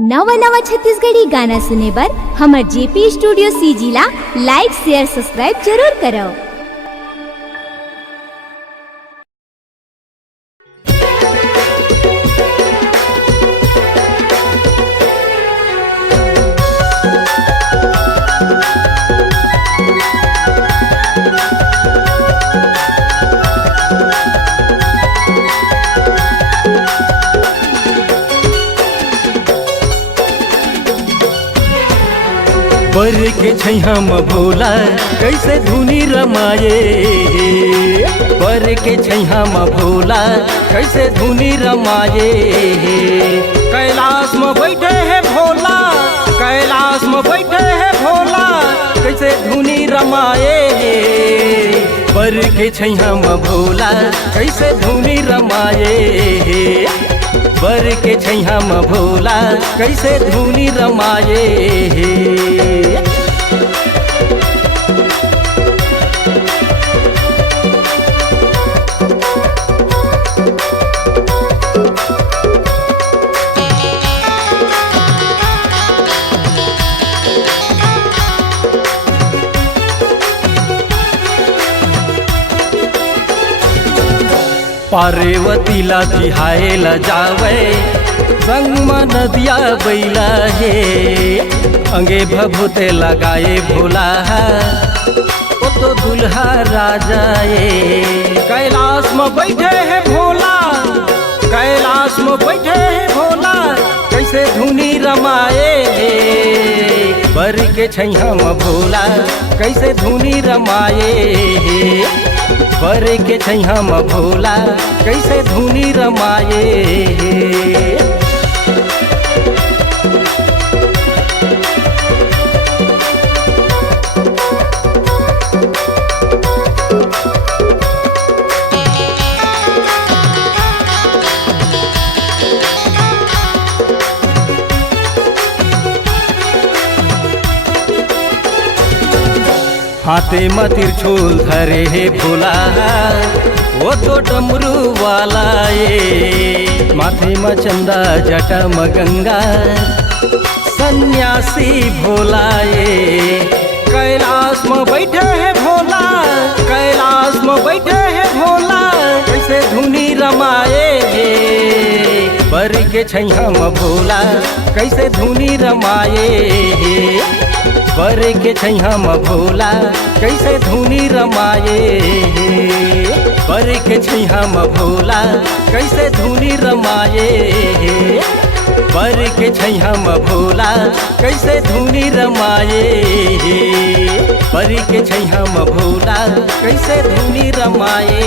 नवा नवा छत्तीसगढ़ी गाना सुने बर हमर जेपी स्टूडियो सीजी ला लाइक शेयर सब्सक्राइब जरूर करो। बर के छैया म भोला कैसे धुनी रमाए, बर के छैया म भोला कैसे धुनी रमाए। कैलाश में बैठे है भोला, कैलाश में बैठे है भोला कैसे धुनी रमाए। बर के छैया म भोला कैसे धुनी रमाए, बर के छैया म भोला कैसे धुनी रमाए। पार्वती ला तिहाए ला जावे संग म नदिया बैला हे, अंगे भभूते लगाए भोला ओ तो दुल्हा राजा ये। कैलाश में बैठे है भोला, कैलाश में बैठे है भोला कैसे धुनी रमाए। बर के छैया म भोला कैसे धुनी रमाए, बर के छैया म भोला कैसे धुनी रमाए। हाथे में तिरछुल धरे है भोला वो तो डमरू वाला ये। माथे में चंदा जटा में गंगा सन्यासी भोला ये। कैलाश में बैठे है भोला, कैलाश में बैठे है भोला कैसे धुनी रमाए। बर के छैया म भोला कैसे धुनी रमाए, बर के छैया म भोला कैसे धुनी रमाए। बर के छैया म भोला कैसे धुनी रमाए, बर के छैया म भोला कैसे धुनी रमाए। बर के छैया म भोला कैसे धुनी रमाए।